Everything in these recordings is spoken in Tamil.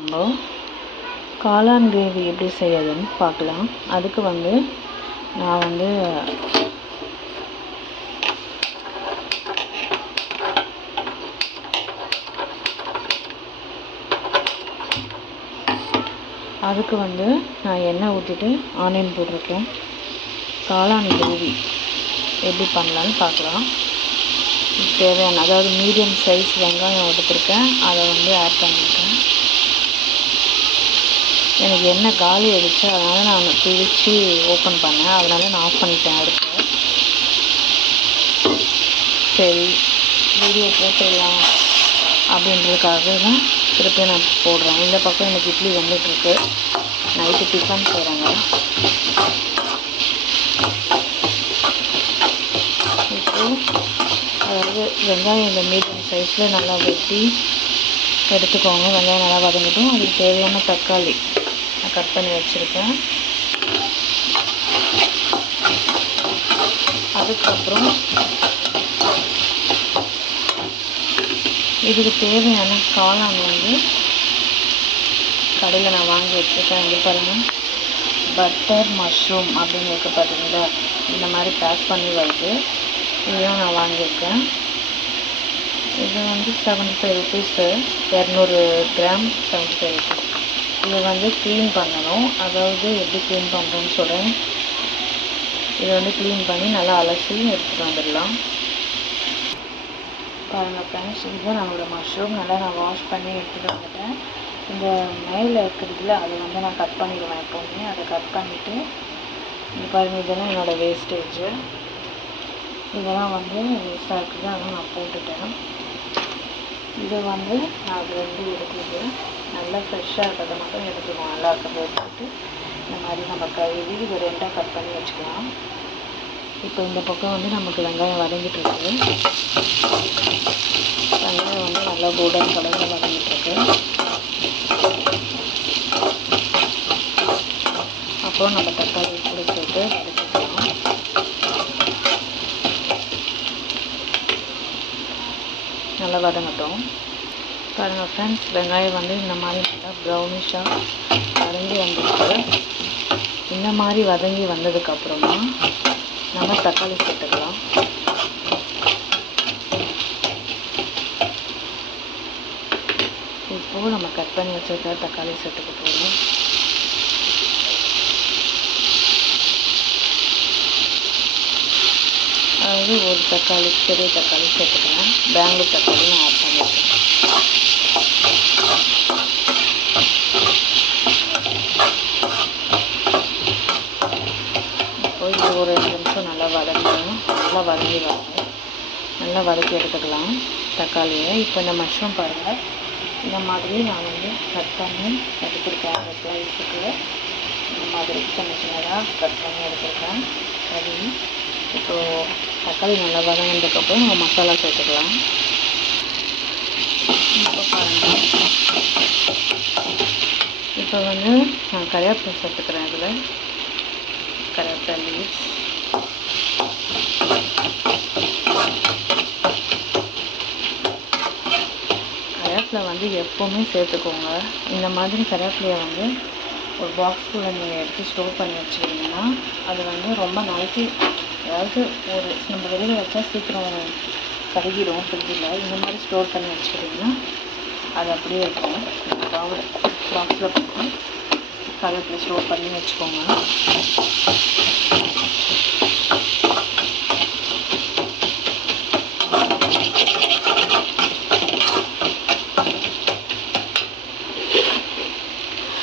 நம்ம காளான் கிரேவி எப்படி செய்யறதுன்னு பார்க்கலாம். அதுக்கு நான் நான் எண்ணெய் ஊற்றிட்டு ஆனியன் போட்டிருக்கேன். காளான் கிரேவி எப்படி பண்ணலான்னு பார்க்கலாம். தேவையான அதாவது மீடியம் சைஸ் வெங்காயம் எடுத்துருக்கேன். அதை ஆட் பண்ணியிருக்கேன். எனக்கு எண்ணெய் காலி ஆகிடுச்சு, அதனால் நான் பிரித்து ஓப்பன் பண்ணேன். அதனால் நான் ஆஃப் பண்ணிட்டேன் அடுப்பு. சரி வீடியோ போட்டுடலாம் அப்படின்றதுக்காக தான் திருப்பி நான் போடுறேன். இந்த பக்கம் எனக்கு இட்லி வந்துட்டுருக்கு. நைட்டு டிஃபன் செய்கிறாங்க. இப்போது அதாவது வெங்காயம் இந்த மீடியம் சைஸில் நல்லா வெட்டி எடுத்துக்கோங்க. வெங்காயம் நல்லா வதங்கட்டும். அதுக்கு தேவையான தக்காளி நான் கட் பண்ணி வச்சுருக்கேன். அதுக்கப்புறம் இதுக்கு தேவையான காளான் கடையில் நான் வாங்கி வச்சுருக்கேன். இங்கே பாருங்கள், பட்டர் மஷ்ரூம் அப்படின்னு இருக்க பார்த்தீங்களா, இந்த மாதிரி பேக் பண்ணி வருது. இதுதான் நான் வாங்கியிருக்கேன். இது 75 ருபீஸு, 200 கிராம் 75 ருபீஸ். இதை க்ளீன் பண்ணணும். அதாவது எப்படி க்ளீன் பண்ணுறோன்னு சொல்கிறேன். இதை க்ளீன் பண்ணி நல்லா அலசி எடுத்துகிட்டு வந்துடலாம். பாருங்கள் ஃப்ரெண்ட்ஸ், இதுதான் நம்மளோட மஷ்ரூம். நல்லா நான் வாஷ் பண்ணி எடுத்துகிட்டு வந்துட்டேன். இந்த மேலே இருக்கிறதுல அதை நான் கட் பண்ணிடுவேன் எப்போவுமே. அதை கட் பண்ணிவிட்டு இந்த பாருங்கள், இதெல்லாம் என்னோடய வேஸ்டேஜு. இதெல்லாம் வேஸ்ட்டாக இருக்குது, அதெல்லாம் நான் போட்டுட்டேன். இதை நான் 2 எடுத்துட்டு நல்லா ஃப்ரெஷ்ஷாக இருக்கிறத மட்டும் எடுத்துக்குவோம். நல்லா இருக்கிறத எடுத்துகிட்டு இந்த மாதிரி நம்ம கழுவி இது 2ஆக கட் பண்ணி வச்சுக்கலாம். இப்போ இந்த பக்கம் நமக்கு வெங்காயம் வதங்கிட்டுருக்கு. வெங்காயம் நல்லா கோல்டன் கலரில் வதங்கிட்டுருக்கு. அப்புறம் நம்ம தக்காளி கூட சேர்த்து வதக்கிக்கலாம். நல்லா வதங்கட்டும். பாருங்கள் ஃப்ரெண்ட்ஸ், வெங்காயம் இந்த மாதிரி நல்லா ப்ரௌனிஷாக வதங்கி வந்துருக்கு. இந்த மாதிரி வதங்கி வந்ததுக்கப்புறமா நம்ம தக்காளி சேர்த்துக்கலாம். இப்போது நம்ம கட் பண்ணி வச்சுருக்க தக்காளி சேர்த்துக்க போகிறோம். அதாவது ஒரு தக்காளி, பெரிய தக்காளி சேர்த்துக்கிறேன். பெங்களூர் தக்காளி நான் ஆட் பண்ணியிருக்கேன். இப்போ இது ஒரு 2 நிமிஷம் நல்லா வதங்கணும். நல்லா வதங்கி வரணும். நல்லா வதக்கி எடுத்துக்கலாம் தக்காளியை. இப்போ இந்த மஷ்ரூம் பாருங்கள், இந்த மாதிரி நான் கட் பண்ணி எடுத்துருக்கேன். அந்த ஸ்லைஸுக்கு இந்த மாதிரி சின்ன சின்னதாக கட் பண்ணி எடுத்துருக்கேன். சரி, இப்போது தக்காளி நல்லா வதங்கினதுக்கப்புறம் நம்ம மசாலா சேர்த்துக்கலாம். இப்போ பாருங்கள், இப்போ நான் கறிவேப்பிலை சேர்த்துக்கிறேன். இதில் கறிவேப்பிலை லீவ்ஸ், கறிவேப்பிலை எப்போவுமே சேர்த்துக்கோங்க. இந்த மாதிரி கறிவேப்பிலையை ஒரு பாக்ஸ்குள்ளே நீங்கள் எடுத்து ஸ்டோர் பண்ணி வச்சுக்கிட்டிங்கன்னா அது ரொம்ப நாளைக்கு, அதாவது நம்ம வெளியில் வச்சா சீக்கிரம் கருகிடும் ஃப்ரிட்ஜில். இந்த மாதிரி ஸ்டோர் பண்ணி வச்சுக்கிட்டிங்கன்னா அது அப்படியே இருக்கும். பாக்ஸில் போட்டு கறிவேப்பிலை ஸ்டோர் பண்ணி வச்சுக்கோங்க.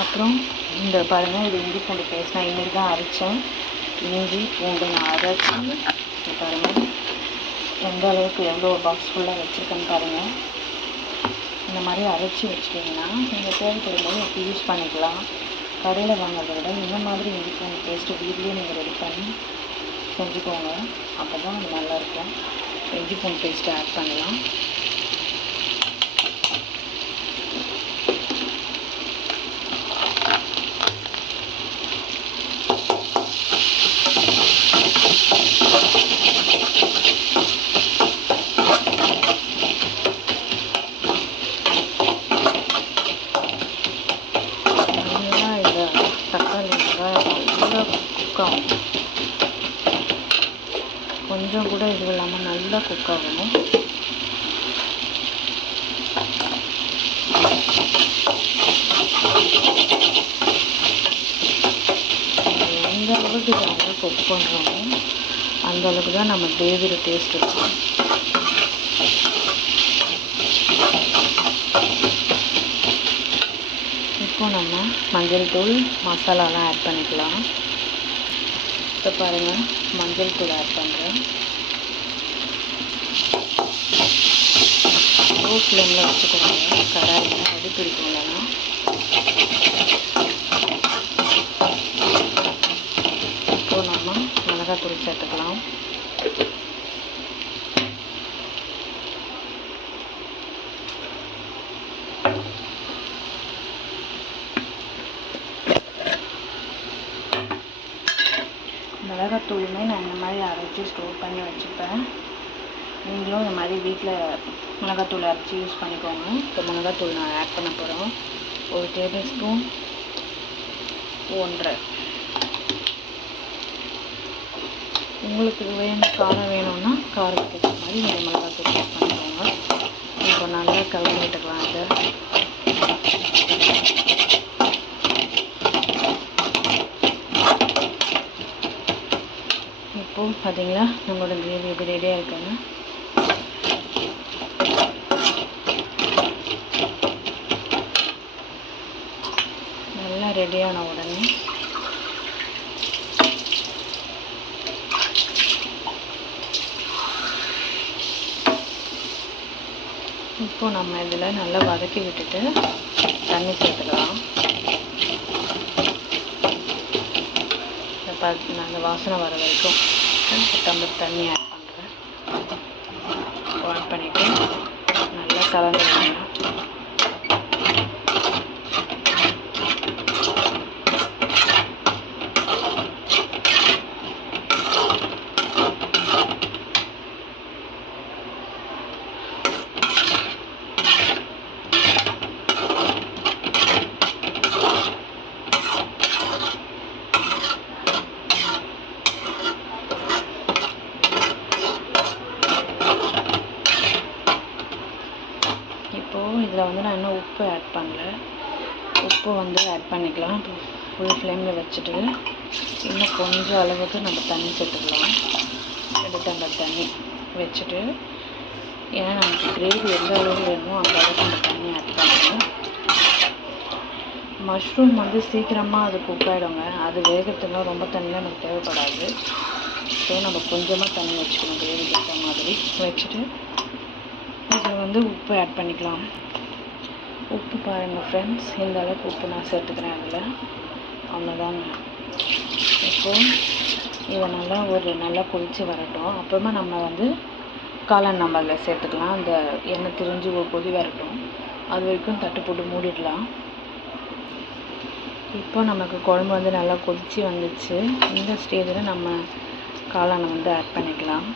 அப்புறம் இந்த பாருங்கள், இது இஞ்சி பூண்டு பேஸ்ட் நான் இன்றைக்கி தான் அரைச்சேன். இஞ்சி பூண்டு நான் அரைச்சி பாருங்கள் எந்த அளவுக்கு எவ்வளோ பாக்ஸ் ஃபுல்லாக வச்சுருக்கேன்னு பாருங்கள். இந்த மாதிரி அரைச்சி வச்சுட்டிங்கன்னா நீங்கள் தேவைப்படும் போது எப்படி யூஸ் பண்ணிக்கலாம். கடையில் வாங்கிறத விட இந்த மாதிரி இஞ்சி பூண்டு பேஸ்ட்டு வீட்லேயே நீங்கள் ரெடி பண்ணி செஞ்சுக்கோங்க. அப்போ தான் அது நல்லாயிருக்கும். இஞ்சி பூண்டு பேஸ்ட்டு ஆட் பண்ணலாம். தான் குக் ஆகணும். எந்த அளவுக்கு நல்லா குக் பண்ணுறோமோ அந்த அளவுக்கு தான் நம்ம கிரேவியோட டேஸ்ட் இருக்கும். இப்போ நம்ம மஞ்சள் தூள் மசாலாலாம் ஆட் பண்ணிக்கலாம். இப்போ பாருங்கள், மஞ்சள் தூள் ஆட் பண்ணுறேன். லோ ஃப்ளேமில் வச்சுக்கோங்க, கடாயில் அடி பிடிக்கும் இல்லைன்னா. இப்போ நம்ம மிளகாத்தூள் சேர்த்துக்கலாம். மிளகாத்தூளுமே நான் இந்த மாதிரி அரைச்சி ஸ்டோர் பண்ணி வச்சுப்பேன். நீங்களும் இந்த மாதிரி வீட்டில் மிளகாத்தூள் அரைச்சி யூஸ் பண்ணிக்கோங்க. இப்போ மிளகாத்தூள் நான் ஆட் பண்ண போகிறோம். 1 டேபிள் ஸ்பூன், 1.5. உங்களுக்கு காரம் வேணும்னா காரத்துக்கு ஏற்ற மாதிரி நீங்கள் மிளகாத்தூள் ஆட் பண்ணிக்கோங்க. இப்போ நல்லா கலந்து விட்டுக்கலாம். இதை இப்போது பார்த்தீங்களா, நம்மளோட கிரேவி எப்படி ரெடியாக இருக்குன்னு. நல்லா ரெடியான உடனே இப்போ நம்ம இதில் நல்லா வதக்கி விட்டுட்டு தண்ணி சேர்த்துக்கலாம். நல்ல வாசனை வர வரைக்கும் டம்ளர் தண்ணி ஆட் பண்ணுறேன். ஆட் பண்ணிவிட்டு நல்லா கலந்துக்கலாம். இதில் வந்து நான் இன்னும் உப்பு ஆட் பண்ணல. உப்பு வந்து ஆட் பண்ணிக்கலாம். ஃபுல் ஃப்ளேமில் வச்சுட்டு இன்னும் கொஞ்சம் அளவுக்கு நம்ம தண்ணி சேர்த்துக்கலாம். 2 டம்ளர் தண்ணி வச்சுட்டு, ஏன்னா நமக்கு கிரேவி எந்த அளவுக்கு வேணுமோ அந்த அளவுக்கு நம்ம தண்ணி ஆட் பண்ணணும். மஷ்ரூம் வந்து சீக்கிரமாக அது குக் ஆகிடுங்க. அது வேகத்துலாம் ரொம்ப தண்ணியாக நமக்கு தேவைப்படாது. ஸோ நம்ம கொஞ்சமாக தண்ணி வச்சுக்கணும். கிரேவிக்கு ஏற்ற மாதிரி வச்சுட்டு இதில் வந்து உப்பு ஆட் பண்ணிக்கலாம். உப்பு பாருங்கள் ஃப்ரெண்ட்ஸ், இந்த அளவுக்கு உப்பு நான் சேர்த்துக்கிறேன். அதில் அவ்வளோதாங்க. இப்போது இதை நல்லா கொதித்து வரட்டும். அப்புறமா நம்ம வந்து காளான் நம்ம அதில் சேர்த்துக்கலாம். அந்த எண்ணெய் திரிஞ்சு ஒரு கொதி வரட்டும். அது வரைக்கும் தட்டு போட்டு மூடிடலாம். இப்போ நமக்கு குழம்பு வந்து நல்லா கொதித்து வந்துச்சு. இந்த ஸ்டேஜில் நம்ம காளானை வந்து ஆட் பண்ணிக்கலாம்.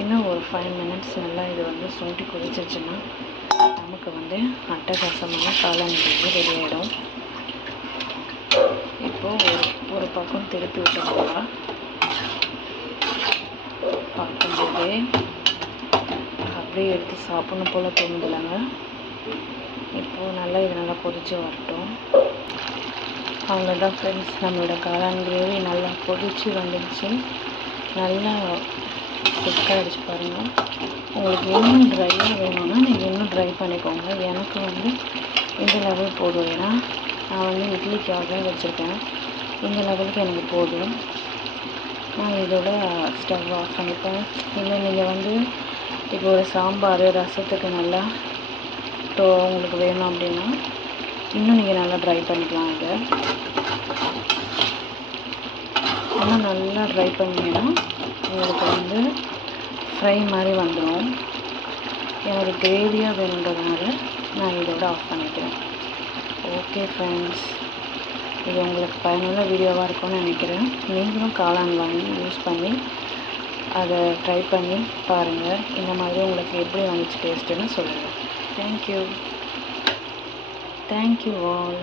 இன்னும் ஒரு 5 மினிட்ஸ் நல்லா இது வந்து சுண்டி கொதிச்சிருச்சுன்னா நமக்கு வந்து அட்டகாசமான காளான் கிரேவி ரெடி ஆகிடும். இப்போது ஒரு பக்கம் திருப்பி விட்டுருக்கோம். பார்க்கும்போதே அப்படியே எடுத்து சாப்பிடணும் போல் தோணுதில்லைங்க. இப்போது நல்லா இது நல்லா கொதித்து வரட்டும். அவ்வளோதான் ஃப்ரெண்ட்ஸ், நம்மளோட காளான் கிரேவி நல்லா கொதித்து வந்துடுச்சு. நல்லா குக்காகிடுச்சு பாருங்கள். உங்களுக்கு இன்னும் ட்ரையாக வேணும்னா நீங்கள் இன்னும் ட்ரை பண்ணிக்கோங்க. எனக்கு வந்து இந்த லெவல் போதும். ஏன்னா நான் வந்து இட்லிக்காக வச்சுருக்கேன். இந்த லெவலுக்கு எனக்கு போதும். நான் இதோட ஸ்டவ் ஆஃப் பண்ணிப்பேன். இல்லை நீங்கள் வந்து இப்போ ஒரு சாம்பார் ரசத்துக்கு நல்லா உங்களுக்கு வேணும் அப்படின்னா இன்னும் நீங்கள் நல்லா ட்ரை பண்ணிக்கலாம். இதை ஆனால் நல்லா ட்ரை பண்ணிங்கன்னா உங்களுக்கு வந்து ஃப்ரை மாதிரி வந்துடும். எனக்கு கிரேவியாக வேணுன்றதுனால நான் இதோட ஆஃப் பண்ணிக்கிறேன். ஓகே ஃப்ரெண்ட்ஸ், இது உங்களுக்கு பயனுள்ள வீடியோவாக இருக்கும்னு நினைக்கிறேன். நீங்களும் காளான் வாங்கி யூஸ் பண்ணி அதை ட்ரை பண்ணி பாருங்கள். இந்த மாதிரி உங்களுக்கு எப்படி வந்துச்சு டேஸ்ட்டுன்னு சொல்லுங்கள். Thank you thank you all.